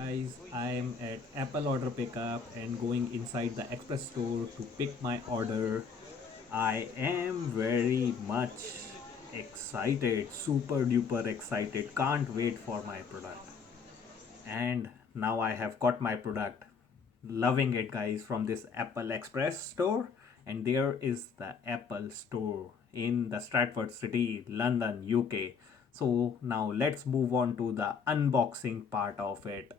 Guys, I am at Apple order pickup and going inside the express store to pick my order. I am very much excited, super duper excited, can't wait for my product. And now I have got my product. Loving it, guys, from this Apple Express store. And there is the Apple store in the Stratford City, London, UK. So now let's move on to the unboxing part of it.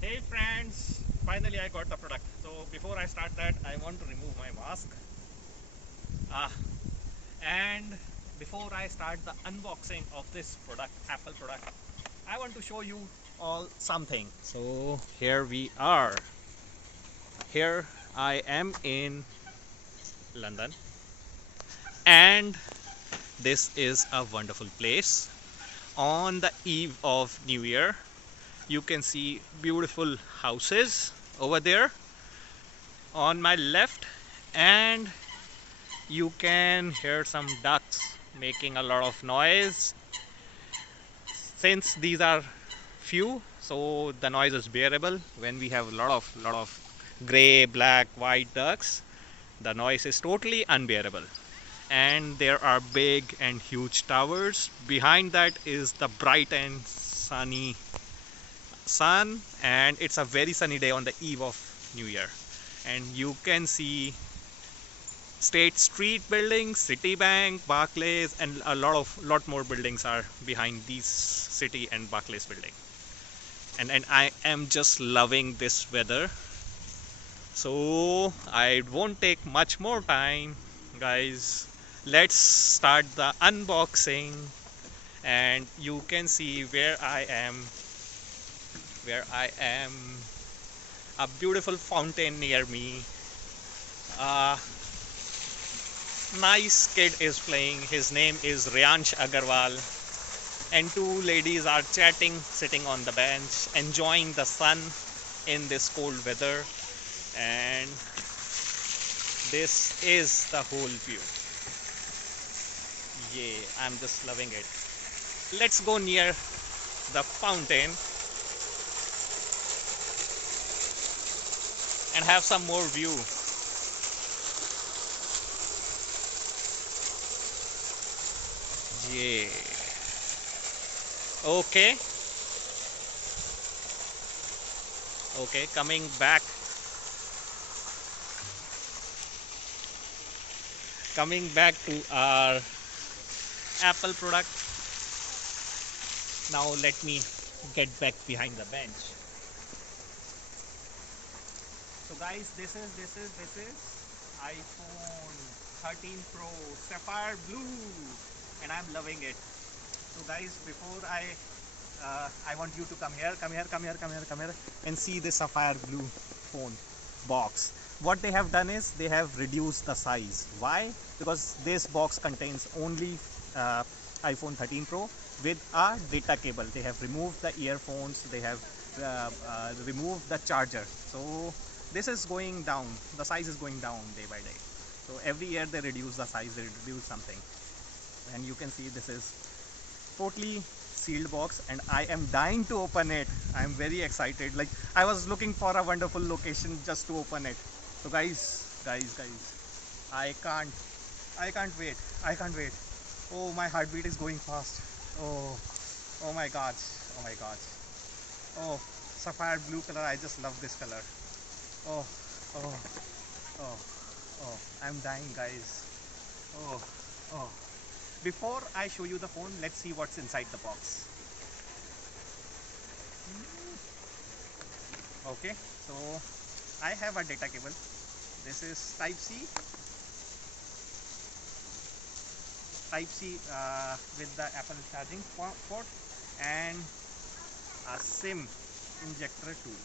Hey friends, finally I got the product. So before I start that, I want to remove my mask. Ah, and before I start the unboxing of this product, Apple product, I want to show you all something. So here we are. Here I am in London, and this is a wonderful place. On the eve of New Year, you can see beautiful houses over there on my left, and you can hear some ducks making a lot of noise. Since these are few, so the noise is bearable. When we have a lot of gray, black, white ducks, the noise is totally unbearable. And there are big and huge towers. Behind that is the bright and sunny sun, and it's a very sunny day on the eve of New Year. And you can see State Street buildings, Citibank, Barclays, and a lot more buildings are behind these City and Barclays building. And I am just loving this weather. So I won't take much more time, guys. Let's start the unboxing, and you can see where I am, a beautiful fountain near me. Uh, nice kid is playing. His name is Ryansh Agarwal, and two ladies are chatting, sitting on the bench, enjoying the sun in this cold weather. And this is the whole view. Yeah, I'm just loving it. Let's go near the fountain and have some more view. Yeah. Okay. Okay, coming back to our Apple product. Now let me get back behind the bench. So guys, this is iPhone 13 Pro Sapphire Blue, and I'm loving it. So guys, before I want you to come here, and see the sapphire blue phone box. What they have done is they have reduced the size. Why? Because this box contains only uh, iPhone 13 Pro with a data cable. They have removed the earphones. They have removed the charger. So this is going down. The size is going down day by day. So every year they reduce the size. They reduce something, and you can see this is totally sealed box, and I am dying to open it. I am very excited. Like, I was looking for a wonderful location just to open it. So guys, I can't wait. I can't wait. Oh, my heartbeat is going fast. Oh my gosh. Oh my gosh. Oh, sapphire blue color. I just love this color. Oh, oh, oh, oh. I'm dying, guys. Oh, oh. Before I show you the phone, let's see what's inside the box. Okay, so I have a data cable. This is Type C with the Apple charging port, and a SIM injector tool.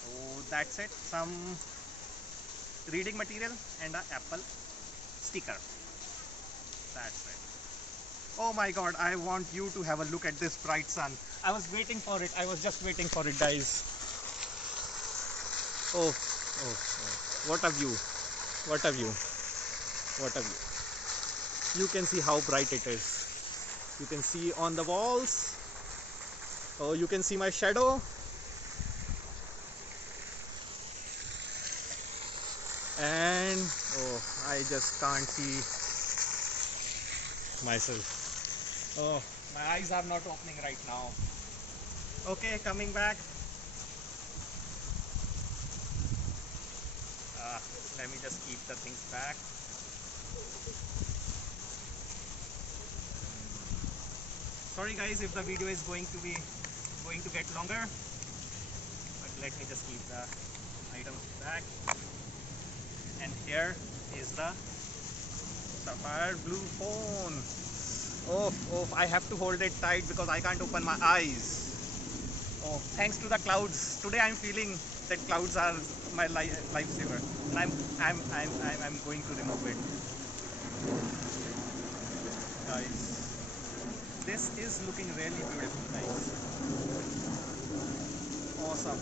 So that's it. Some reading material and a Apple sticker. That's it. Oh my god, I want you to have a look at this bright sun. I was waiting for it. I was just waiting for it, guys. Oh. What a view. What a view. What a view. You can see how bright it is. You can see on the walls. Oh, you can see my shadow. And oh, I just can't see myself. Oh, my eyes are not opening right now. Okay, coming back. uh, Let me just keep the things back. Sorry guys if the video is going to get longer, but let me just keep the items back. And here is the sapphire blue phone. Oh, oh, I have to hold it tight because I can't open my eyes. Oh, thanks to the clouds. Today I'm feeling that clouds are my lifesaver, and I'm going to remove it, guys. This is looking really beautiful, guys. Awesome,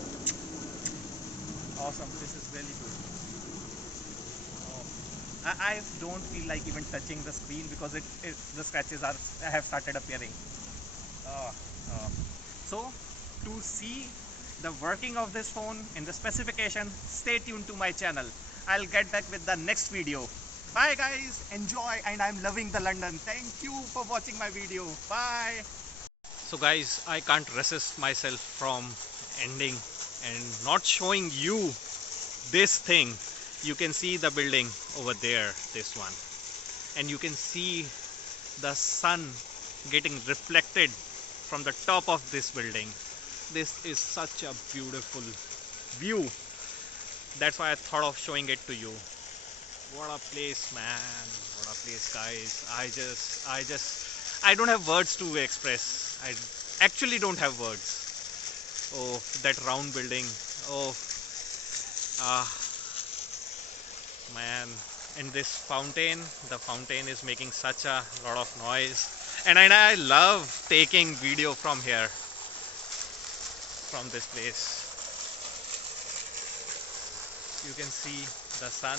awesome. This is really beautiful. Oh, I don't feel like even touching the screen because the scratches have started appearing. Oh, oh. So, to see the working of this phone in the specification, stay tuned to my channel. I'll get back with the next video. Bye guys, enjoy, and I'm loving the London. Thank you for watching my video. Bye. So guys, I can't resist myself from ending and not showing you this thing. You can see the building over there, this one, and you can see the sun getting reflected from the top of this building. This is such a beautiful view. That's why I thought of showing it to you. What a place, man. What a place, guys. I don't have words to express. I actually don't have words. Oh, that round building. Oh, ah, man. And this fountain, the fountain is making such a lot of noise. And I love taking video from here, from this place. You can see the sun.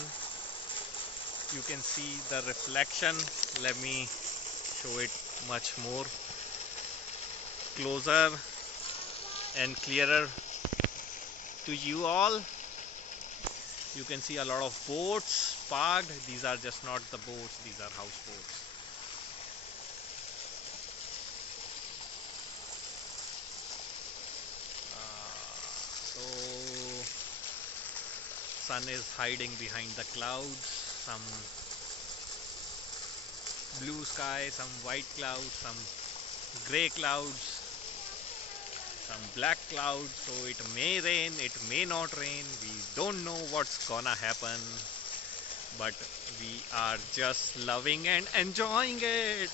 You can see the reflection. Let me show it much more closer and clearer to you all. You can see a lot of boats parked. These are just not the boats, these are houseboats. So sun is hiding behind the clouds. Some blue sky, some white clouds, some gray clouds, some black clouds. So it may rain, it may not rain. We don't know what's gonna happen, but we are just loving and enjoying it.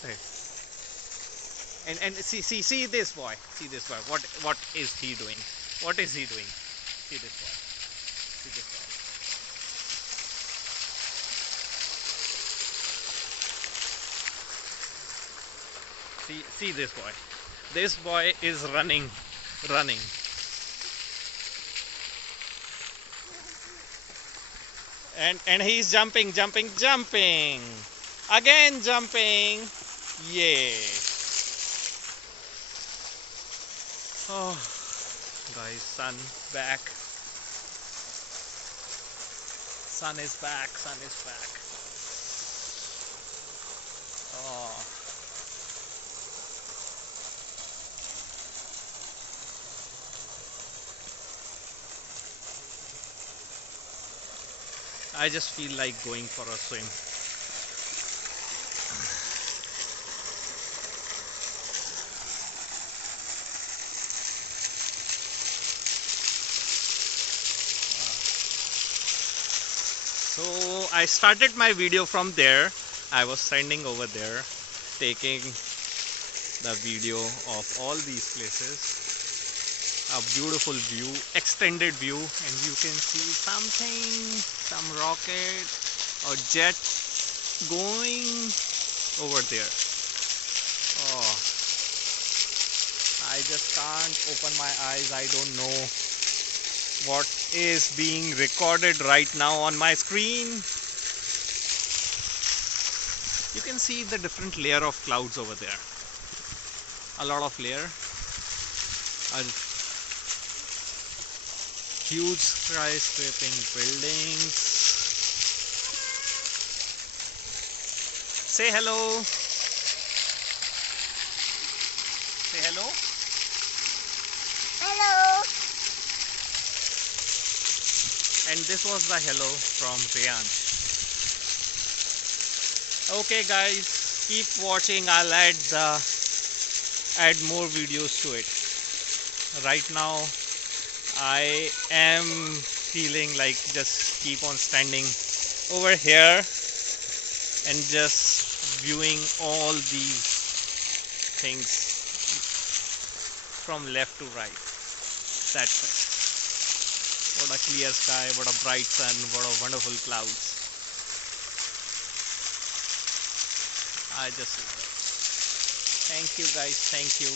And see this boy. See this boy. What is he doing? What is he doing? See this boy. See this boy. See this boy. This boy is running, running. And he's jumping, jumping, jumping. Again jumping. Yay. Oh, guys, sun back. Sun is back. Sun is back. Oh. I just feel like going for a swim. So I started my video from there. I was standing over there taking the video of all these places. A beautiful view, extended view, and you can see something, some rocket or jet going over there. Oh, I just can't open my eyes. I don't know what is being recorded right now on my screen. You can see the different layer of clouds over there. A lot of layer. A huge skyscraping buildings. Say hello. Say hello. Hello. And this was the hello from Priyansh. Okay, guys, keep watching. I'll add more videos to it. Right now, I am feeling like just keep on standing over here and just viewing all these things from left to right. That's it. What a clear sky, what a bright sun, what a wonderful clouds. I just love it. Thank you, guys. Thank you.